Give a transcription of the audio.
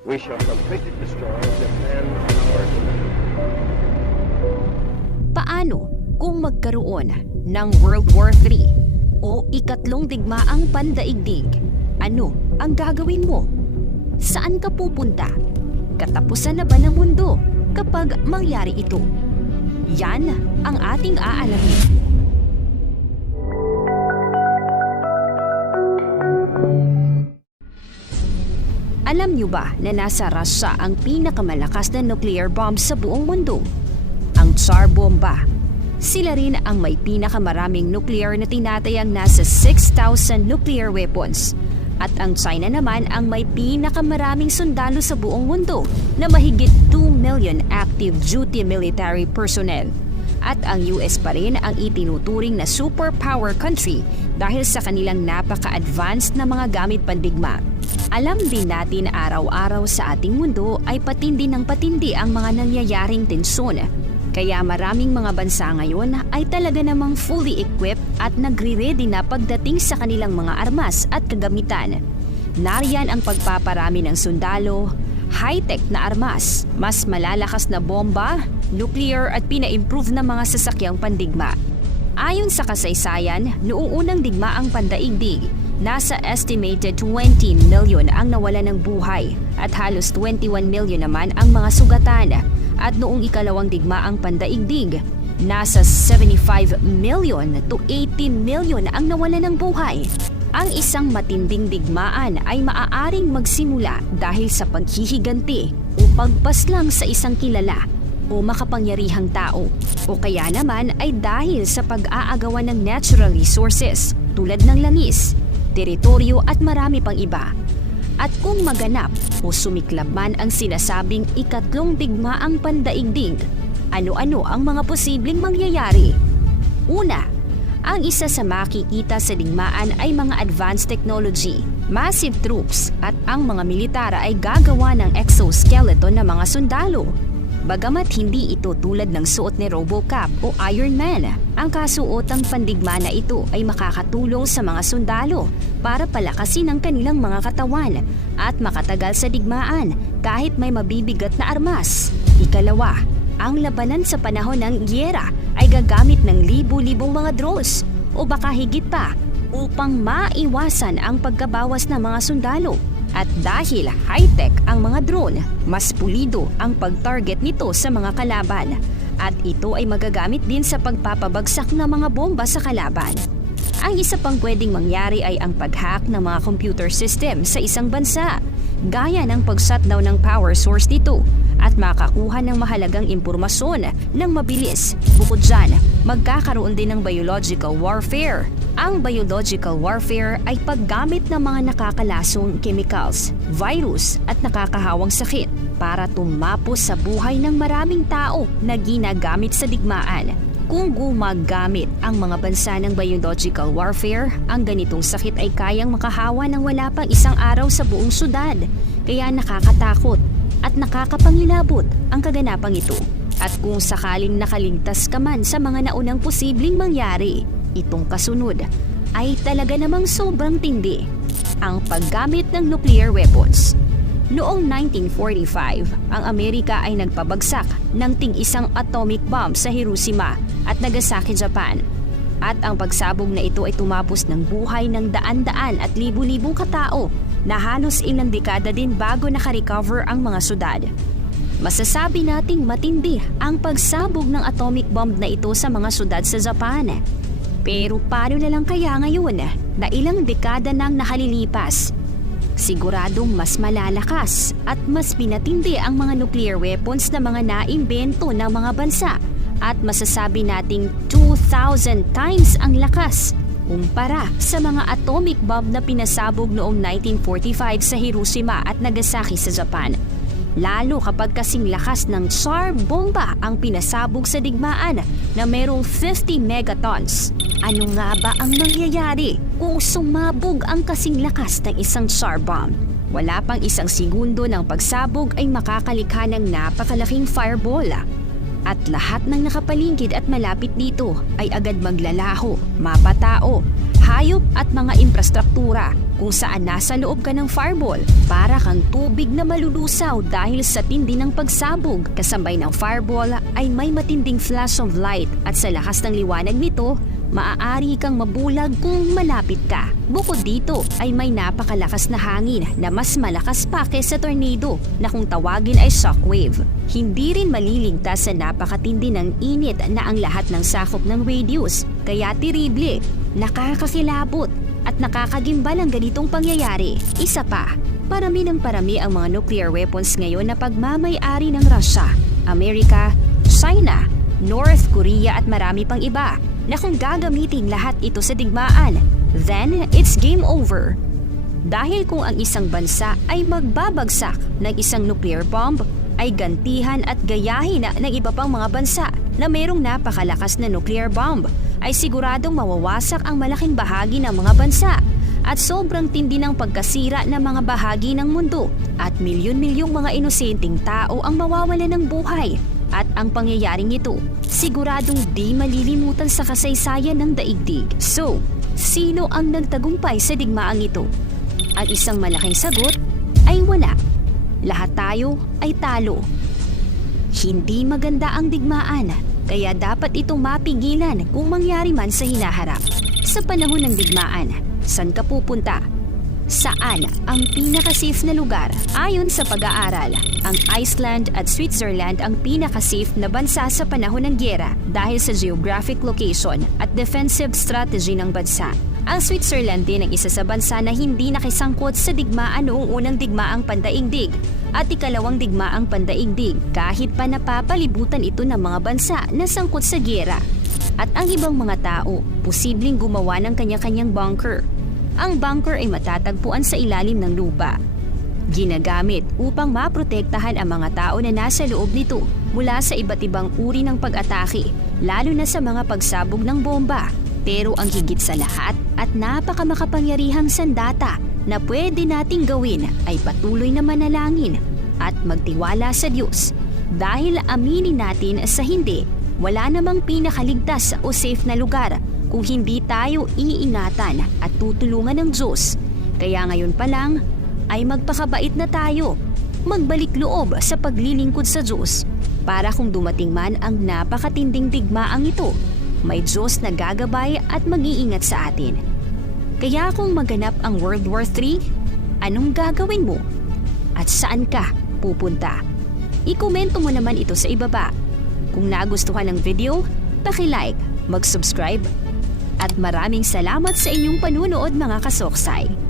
We shall completely destroy Japan. Paano kung magkaroon ng World War III o ikatlong digmaang pandaigdig? Ano ang gagawin mo? Saan ka pupunta? Katapusan na ba ng mundo kapag mangyari ito? Yan ang ating aalamin. Alam niyo ba na nasa Russia ang pinakamalakas na nuclear bomb sa buong mundo? Ang Tsar Bomba. Sila rin ang may pinakamaraming nuclear na tinatayang nasa 6,000 nuclear weapons. At ang China naman ang may pinakamaraming sundalo sa buong mundo na mahigit 2 million active duty military personnel. At ang US pa rin ang itinuturing na superpower country dahil sa kanilang napaka-advanced na mga gamit pandigma. Alam din natin araw-araw sa ating mundo ay patindi ng patindi ang mga nangyayaring tensyon. Kaya maraming mga bansa ngayon ay talaga namang fully equipped at nagre-ready na pagdating sa kanilang mga armas at kagamitan. Nariyan ang pagpaparami ng sundalo, high-tech na armas, mas malalakas na bomba, nuclear at pina-improve na mga sasakyang pandigma. Ayon sa kasaysayan, noong unang digmaang pandaigdig, nasa estimated 20 million ang nawala ng buhay at halos 21 million naman ang mga sugatan. At noong ikalawang digmaang pandaigdig, nasa 75 million to 80 million ang nawala ng buhay. Ang isang matinding digmaan ay maaaring magsimula dahil sa paghihiganti o pagpaslang sa isang kilala o makapangyarihang tao o kaya naman ay dahil sa pag-aagawan ng natural resources tulad ng langis, teritoryo at marami pang iba. At kung maganap o sumiklab man ang sinasabing ikatlong digmaang pandaigdig, ano-ano ang mga posibleng mangyayari? Una, ang isa sa makikita sa digmaan ay mga advanced technology, massive troops at ang mga militara ay gagawa ng exoskeleton ng mga sundalo. Bagamat hindi ito tulad ng suot ni Robocop o Iron Man, ang kasuotang pandigma na ito ay makakatulong sa mga sundalo para palakasin ang kanilang mga katawan at makatagal sa digmaan kahit may mabibigat na armas. Ikalawa, ang labanan sa panahon ng gyera ay gagamit ng libu-libong mga drones o baka higit pa upang maiwasan ang pagkabawas ng mga sundalo. At dahil high-tech ang mga drone, mas pulido ang pag-target nito sa mga kalaban. At ito ay magagamit din sa pagpapabagsak ng mga bomba sa kalaban. Ang isa pang pwedeng mangyari ay ang pag-hack ng mga computer system sa isang bansa, gaya ng pag-shutdown ng power source nito at makakuha ng mahalagang impormasyon ng mabilis. Bukod dyan, magkakaroon din ng biological warfare. Ang biological warfare ay paggamit ng mga nakakalasong chemicals, virus at nakakahawang sakit para tumapos sa buhay ng maraming tao na ginagamit sa digmaan. Kung gumagamit ang mga bansa ng biological warfare, ang ganitong sakit ay kayang makahawa ng wala pang isang araw sa buong syudad. Kaya nakakatakot at nakakapangilabot ang kaganapang ito. At kung sakaling nakaligtas ka man sa mga naunang posibleng mangyari, itong kasunod ay talaga namang sobrang tindi. Ang paggamit ng nuclear weapons. Noong 1945, ang Amerika ay nagpabagsak ng ting-isang atomic bomb sa Hiroshima at Nagasaki, Japan. At ang pagsabog na ito ay tumapos ng buhay ng daan-daan at libu-libong katao na halos ilang dekada din bago nakarecover ang mga syudad. Masasabi nating matindi ang pagsabog ng atomic bomb na ito sa mga syudad sa Japan. Pero paano na lang kaya ngayon na ilang dekada nang nakalilipas? Siguradong mas malalakas at mas pinatindi ang mga nuclear weapons na mga naimbento ng mga bansa at masasabi nating 2,000 times ang lakas kumpara sa mga atomic bomb na pinasabog noong 1945 sa Hiroshima at Nagasaki sa Japan. Lalo kapag kasing lakas ng Tsar bomba ang pinasabog sa digmaan na merong 50 megatons. Ano nga ba ang mangyayari kung sumabog ang kasing lakas ng isang Tsar bomb? Wala pang isang segundo ng pagsabog ay makakalikha ng napakalaking fireball at lahat ng nakapaligid at malapit dito ay agad maglalaho, mapatao, hayop at mga infrastruktura kung saan nasa loob ka ng fireball para kang tubig na malulusaw dahil sa tindi ng pagsabog. Kasambay ng fireball ay may matinding flash of light at sa lakas ng liwanag nito, maaari kang mabulag kung malapit ka. Bukod dito ay may napakalakas na hangin na mas malakas pa kaysa tornado na kung tawagin ay shockwave. Hindi rin maliligtas sa napakatindi ng init na ang lahat ng sakop ng radius, kaya tirible, nakakakilabot at nakakagimbal ang ganitong pangyayari. Isa pa, parami ng parami ang mga nuclear weapons ngayon na pagmamay-ari ng Russia, Amerika, China, North Korea at marami pang iba na kung gagamitin lahat ito sa digmaan, then it's game over. Dahil kung ang isang bansa ay magbabagsak ng isang nuclear bomb, ay gantihan at gayahin na ng iba pang mga bansa na mayroong napakalakas na nuclear bomb, ay siguradong mawawasak ang malaking bahagi ng mga bansa at sobrang tindi ng pagkasira ng mga bahagi ng mundo at milyon-milyong mga inosenteng tao ang mawawala ng buhay at ang pangyayaring ito siguradong di malilimutan sa kasaysayan ng daigdig. So, sino ang nagtagumpay sa digmaang ito? Ang isang malaking sagot ay wala. Lahat tayo ay talo. Hindi maganda ang digmaan, kaya dapat itong mapigilan kung mangyari man sa hinaharap. Sa panahon ng digmaan, saan ka pupunta? Saan ang pinaka-safe na lugar? Ayon sa pag-aaral, ang Iceland at Switzerland ang pinaka-safe na bansa sa panahon ng gyera dahil sa geographic location at defensive strategy ng bansa. Ang Switzerland din ang isa sa bansa na hindi nakisangkot sa digmaan noong unang digmaang pandaigdig at ikalawang digmaang pandaigdig kahit pa napapalibutan ito ng mga bansa na sangkot sa gyera. At ang ibang mga tao, posibleng gumawa ng kanya-kanyang bunker ang bunker ay matatagpuan sa ilalim ng lupa. Ginagamit upang maprotektahan ang mga tao na nasa loob nito mula sa iba't ibang uri ng pag-atake, lalo na sa mga pagsabog ng bomba. Pero ang higit sa lahat at napakamakapangyarihang sandata na pwede nating gawin ay patuloy na manalangin at magtiwala sa Diyos. Dahil aminin natin sa hindi, wala namang pinakaligtas o safe na lugar kung hindi tayo iingatan at tutulungan ng Diyos. Kaya ngayon pa lang ay magpakabait na tayo. Magbalik loob sa paglilingkod sa Diyos para kung dumating man ang napakatinding digmaang ito, may Diyos na gagabay at mag-iingat sa atin. Kaya kung maganap ang World War III, anong gagawin mo? At saan ka pupunta? Ikomento mo naman ito sa ibaba. Kung nagustuhan ng video, paki-like, mag-subscribe at maraming salamat sa inyong panunood mga kasoksay.